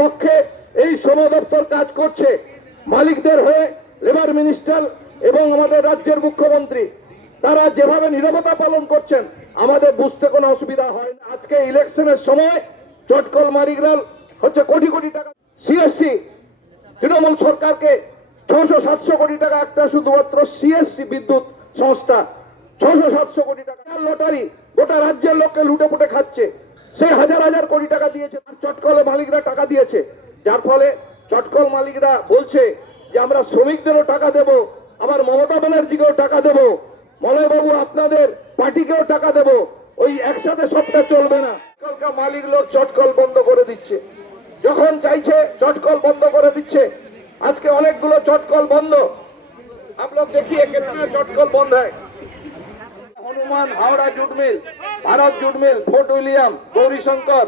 পক্ষে এই শ্রম দপ্তর কাজ করছে। মালিকদের হয়ে লেবার মিনিস্টার এবং আমাদের রাজ্যের মুখ্যমন্ত্রী, তারা যেভাবে নিরবতা পালন করছেন, আমাদের বুঝতে কোনো অসুবিধা হয় না। আজকে ইলেকশনের সময় চটকল মালিকরা হচ্ছে কোটি কোটি টাকা। সিএসসি তৃণমূল সরকারকে ছশো সাতশো কোটি টাকা একটা শুধুমাত্র সিএসসি বিদ্যুৎ সংস্থা ছশো সাতশো কোটি টাকা। লটারি গোটা রাজ্যের লোককে লুটে পুটে খাচ্ছে। সে হাজার হাজার কোটি টাকা দিয়েছে আর চটকলে মালিকরা টাকা দিয়েছে যার ফলে চটকল মালিকরা বলছে যে আমরা শ্রমিকদেরও টাকা দেব আবার মমতা ব্যানার্জিকেও টাকা দেব মলয়বাবু আপনাদের পার্টিকেও টাকা দেব ওই একসাথে সবটা চলবে না চটকলকা মালিক লোক চটকল বন্ধ করে দিচ্ছে যখন চাইছে চটকল বন্ধ করে দিচ্ছে আজকে অনেকগুলো চটকল বন্ধ आप लोग देखिए कितना चटकल बंद है Hanuman Howrah jute mill Bharat jute mill Fort William Gourishankar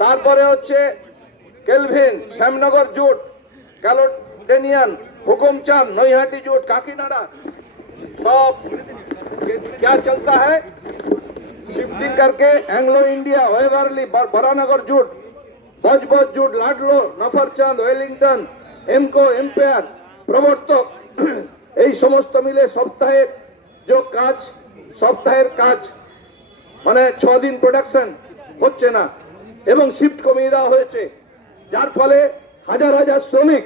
তারপরে হচ্ছে Kelvin Shyamnagar jute Caledonian Hukumchand Naihati jute Kakinara सब क्या चलता है शिफ्टिंग करके Anglo India Waverley Baranagar jute Budge Budge jute Ludlow Nafarchand Wellington Emco Empire Prabartak এই সমস্ত মিলে সপ্তাহের যে কাজ সপ্তাহের কাজ মানে ছ দিন প্রোডাকশন হচ্ছে না, এবং শিফট কমিয়ে দেওয়া হয়েছে। যার ফলে হাজার হাজার শ্রমিক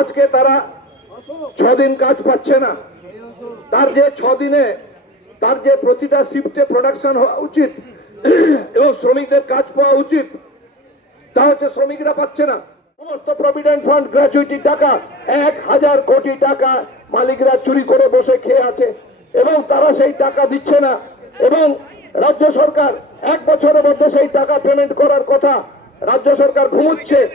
আজকে তারা ছ দিন কাজ পাচ্ছে না। তার যে ছ দিনে তার যে প্রতিটা শিফটে প্রোডাকশন হওয়া উচিত, এবং শ্রমিকদের কাজ পাওয়া উচিত, তা হচ্ছে শ্রমিকরা পাচ্ছে না। সমস্ত প্রভিডেন্ট ফান্ড গ্র্যাচুইটি টাকা, এক হাজার কোটি টাকা মালিকরা চুরি করে বসে খেয়ে আছে, এবং তারা সেই টাকা দিচ্ছে না, এবং রাজ্য সরকার এক বছরের মধ্যে সেই টাকা পেমেন্ট করার কথা রাজ্য সরকার ঘুমুচ্ছে।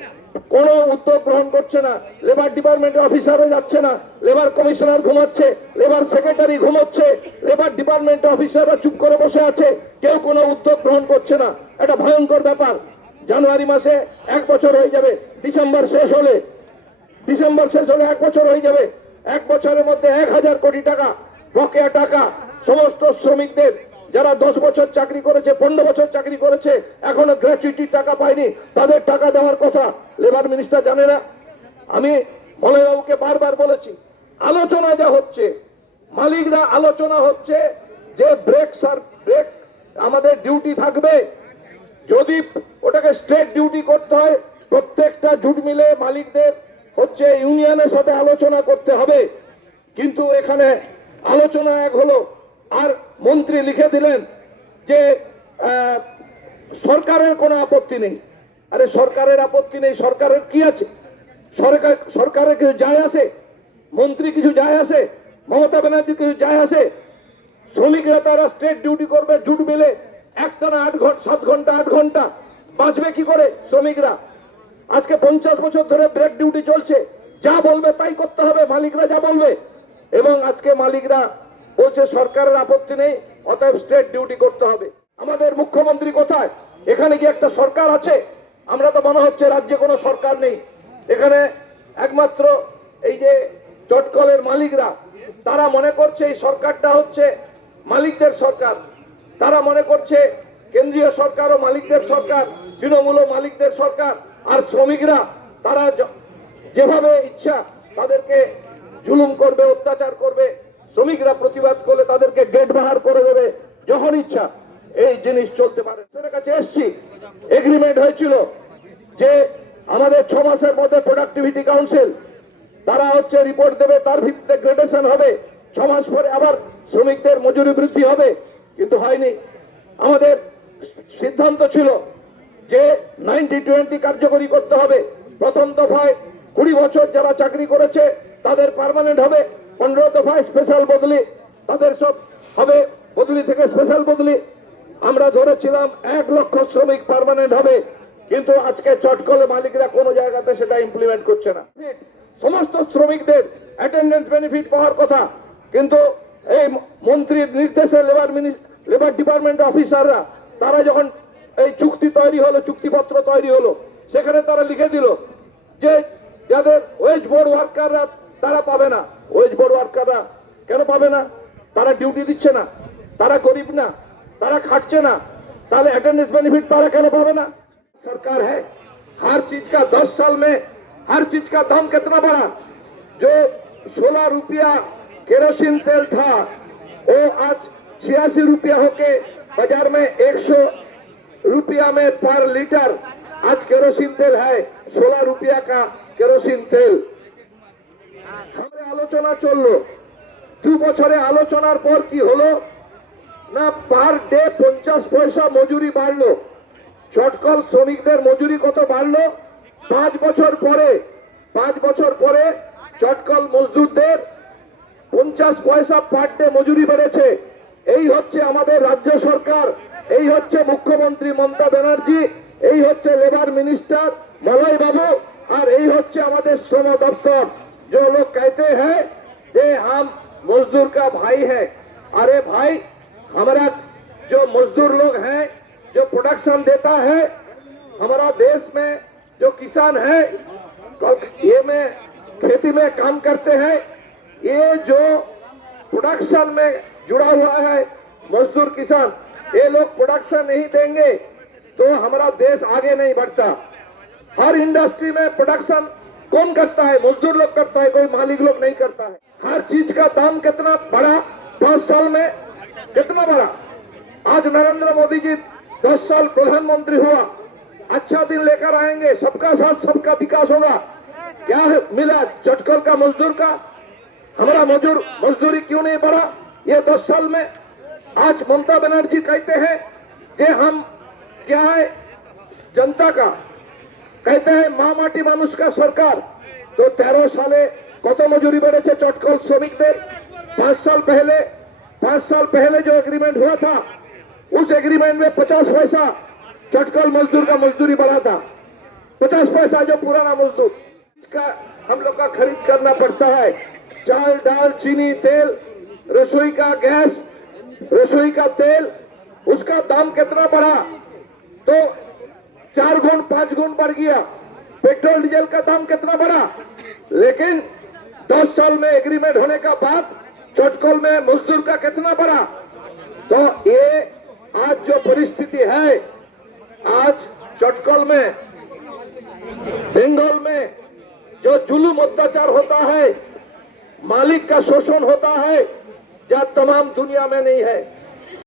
কোনো উদ্যোগ গ্রহণ করছে না। লেবার ডিপার্টমেন্টের অফিসারও যাচ্ছে না। লেবার কমিশনার ঘুমাচ্ছে। লেবার সেক্রেটারি ঘুমোচ্ছে। লেবার ডিপার্টমেন্টের অফিসাররা চুপ করে বসে আছে। কেউ কোনো উদ্যোগ গ্রহণ করছে না। এটা ভয়ঙ্কর ব্যাপার। জানুয়ারি মাসে এক বছর হয়ে যাবে। ডিসেম্বর শেষ হলে। ডিসেম্বর শেষ হলে এক বছর হয়ে যাবে। এক বছরের মধ্যে এক হাজার কোটি টাকা, বকেয়া টাকা, সমস্ত শ্রমিকদের যারা দশ বছর চাকরি করেছে, পনেরো বছর চাকরি করেছে, এখনও গ্র্যাচুইটির টাকা পায়নি, তাদের টাকা দেওয়ার কথা লেবার মিনিস্টার জানে না। আমি মলয়বাবুকে বারবার বলেছি, আলোচনা যা হচ্ছে, মালিকরা আলোচনা হচ্ছে যে ব্রেক সার ব্রেক আমাদের ডিউটি থাকবে। যদি ওটাকে স্ট্রেট ডিউটি করতে হয়, প্রত্যেকটা জুট মিলে মালিকদের হচ্ছে ইউনিয়নের সাথে আলোচনা করতে হবে। কিন্তু এখানে আলোচনা এক হলো আর মন্ত্রী লিখে দিলেন যে সরকারের কোনো আপত্তি নেই। আরে সরকারের আপত্তি নেই, সরকারের কি আছে? সরকার, সরকারের কিছু যায় আসে মন্ত্রী কিছু যায় আসে মমতা ব্যানার্জি কিছু যায় আসে শ্রমিকরা তারা স্টেট ডিউটি করবে, জুট মিলে, একটানা আট ঘণ্টা সাত ঘণ্টা, আট ঘণ্টা। বাঁচবে কি করে শ্রমিকরা? আজকে পঞ্চাশ বছর ধরে ব্রেক ডিউটি চলছে। যা বলবে তাই করতে হবে, মালিকরা যা বলবে। এবং আজকে মালিকরা বলছে সরকারের আপত্তি নেই, অতএব স্টেট ডিউটি করতে হবে। আমাদের মুখ্যমন্ত্রী কোথায়? এখানে কি একটা সরকার আছে? আমরা তো মনে হচ্ছে রাজ্যে কোনো সরকার নেই। এখানে একমাত্র এই যে চটকলের মালিকরা, তারা মনে করছে এই সরকারটা হচ্ছে মালিকদের সরকার। তারা মনে করছে কেন্দ্রীয় সরকার ও মালিকদের সরকার তৃণমূল মালিকদের সরকার, আর শ্রমিকরা, তারা যেভাবে ইচ্ছা তাদেরকে জুলুম করবে, অত্যাচার করবে শ্রমিকরা প্রতিবাদ করলে তাদেরকে গেট বাহার করে দেবে, যখন ইচ্ছা। এই জিনিস চলতে পারে। কাছে এসছি। এগ্রিমেন্ট হয়েছিল যে আমাদের ছ মাসের মধ্যে প্রোডাক্টিভিটি কাউন্সিল তারা হচ্ছে রিপোর্ট দেবে, তার ভিত্তিতে গ্রেডেশন হবে। ছ মাস পরে আবার শ্রমিকদের মজুরি বৃদ্ধি হবে। কিন্তু হয়নি। আমাদের সিদ্ধান্ত ছিল যে নাইনটি টোয়েন্টি কার্যকরী করতে হবে। প্রথম দফায় কুড়ি বছর যারা চাকরি করেছে, তাদের পার্মানেন্ট হবে। পনেরো দফায় স্পেশাল বদলি, তাদের সব হবে বদলি থেকে স্পেশাল বদলি। আমরা ধরেছিলাম এক লক্ষ শ্রমিক পার্মানেন্ট হবে, কিন্তু আজকে চটকলে মালিকরা কোনো জায়গাতে সেটা ইমপ্লিমেন্ট করছে না। সমস্ত শ্রমিকদের অ্যাটেন্ডেন্স বেনিফিট পাওয়ার কথা, কিন্তু এই মন্ত্রীর নির্দেশে লেবার লেবার ডিপার্টমেন্ট অফিসাররা তারা যখন এই চুক্তি তৈরি হলো, চুক্তিপত্র তৈরি হলো, সেখানে তারা লিখে দিল যে যাদের ওয়েজ বোর্ড ওয়ার্কাররা তারা পাবে না ওয়েজ বোর্ড ওয়ার্কাররা কেন পাবে না তারা ডিউটি দিচ্ছে না তারা গরিব না তারা খাটছে না তাহলে অ্যাটেন্ডেন্স বেনিফিট তারা কেন পাবে না सरकार है हर चीज का दस साल में हर चीज का दाम कितना बढ़ा जो सोलह रुपया केरोसिन तेल था वो आज छियासी रुपया होके बाजार में एक सौ रुपया में पर लीटर आज केरोसिन तेल है सोलह रुपया का केरोसिन तेल আমাদের আলোচনা চলল। দু বছরে আলোচনার পর কি হলো? না পার ডে পঞ্চাশ পয়সা মজুরি বাড়লো। চটকল শ্রমিকদের মজুরি কত বাড়লো? পাঁচ বছর পরে, পাঁচ বছর পরে চটকল মজদুরদের পঞ্চাশ পয়সা পার ডে মজুরি বেড়েছে। এই হচ্ছে আমাদের রাজ্য সরকার, এই হচ্ছে মুখ্যমন্ত্রী মমতা ব্যানার্জি, এই হচ্ছে লেবার মিনিস্টার মলয় বাবু আর এই হচ্ছে আমাদের শ্রম দপ্তর। जो लोग कहते हैं कि हम मजदूर का भाई है। अरे भाई, हमारा जो मजदूर लोग हैं, जो प्रोडक्शन देता है, हमारा देश में जो किसान है ये में खेती में काम करते हैं, ये जो प्रोडक्शन में जुड़ा हुआ है मजदूर किसान, ये लोग प्रोडक्शन नहीं देंगे तो हमारा देश आगे नहीं बढ़ता। हर इंडस्ट्री में प्रोडक्शन कौन करता है? मजदूर लोग करता है, कोई मालिक लोग नहीं करता है। हर चीज़ का दाम कितना बढ़ा पाँच साल में कितना बढ़ा आज नरेंद्र मोदी जी दस साल प्रधानमंत्री हुआ। अच्छा दिन लेकर आएँगे, सबका साथ सबका विकास होगा। क्या है मिला चटकल का मजदूर का? हमारा मजदूर, मजदूरी क्यों नहीं बढ़ा? ये दस साल में। आज ममता बनर्जी कहते हैं कि हम क्या है? जनता का कहते हैं माँ माटी मानुष का सरकार तो तेरह साले কত मजूरी बढ़े चटकल श्रमिक दे पाँच साल पहले पाँच साल पहले जो एग्रीमेंट हुआ था उस एग्रीमेंट में पचास पैसा चटकल मजदूर का मजदूरी बढ़ा था पचास पैसा जो पुराना मजदूर का हम लोग का खरीद करना पड़ता है। चाल डाल चीनी, तेल, रसोई का गैस, रसोई का तेल, उसका दाम कितना बढ़ा? तो चार गुण, पाँच गुण बढ़ गया। पेट्रोल, डीजल का दाम कितना बढ़ा? लेकिन दस साल में एग्रीमेंट होने का बाद चटकल में मजदूर का कितना बढ़ा? तो ये आज जो परिस्थिति है, आज चटकल में, बंगाल में जो जुलूम अत्याचार होता है, मालिक का शोषण होता है जहाँ तमाम दुनिया में नहीं है।